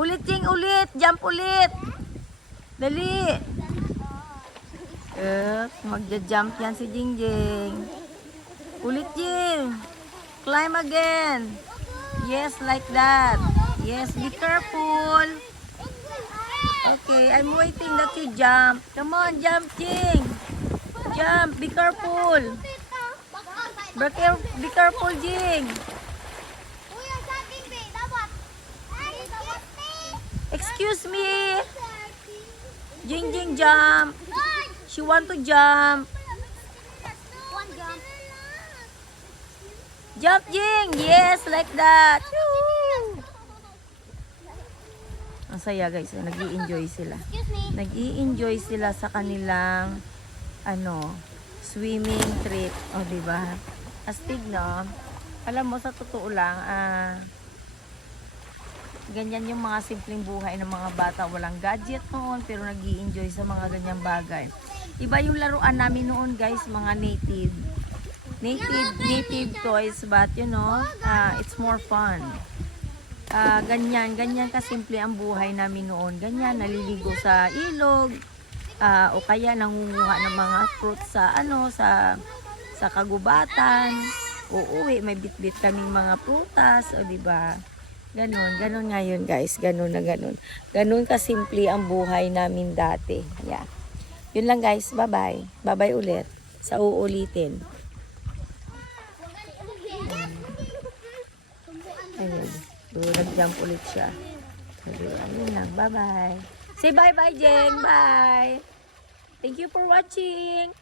Ulit, Jing, ulit. Jump ulit. Dali. Magja-jump yan si Jingjing. Ulit, Jing. Climb again. Yes, like that. Yes, be careful. Okay, I'm waiting that you jump. Come on, jump, Jing. Jump, be careful. Be careful, Jing. Excuse me. Jing, jump. She want to jump. Jump, Jing. Yes, like that. Woo! Ang saya, guys. Nag-i-enjoy sila. Nag-i-enjoy sila sa kanilang swimming trip. O, diba? Astig, no? Alam mo, sa totoo lang, ganyan yung mga simpleng buhay ng mga bata. Walang gadget noon, pero nag-i-enjoy sa mga ganyang bagay. Iba yung laruan namin noon, guys, mga native toys, but you know, it's more fun. Ganyan kasimple ang buhay namin noon. Ganyan, naliligo sa ilog, o kaya nangunguha ng mga fruit sa sa kagubatan. Uuwi, may bitbit kaming mga prutas, o diba? Ganun ngayon, guys. Ganun kasimple ang buhay namin dati. Yeah. Yun lang, guys. Bye-bye. Bye-bye ulit. Sa uulitin. Ayun. Nag-jump ulit siya. Yun lang. Bye-bye. Say bye-bye, Jeng. Bye. Thank you for watching.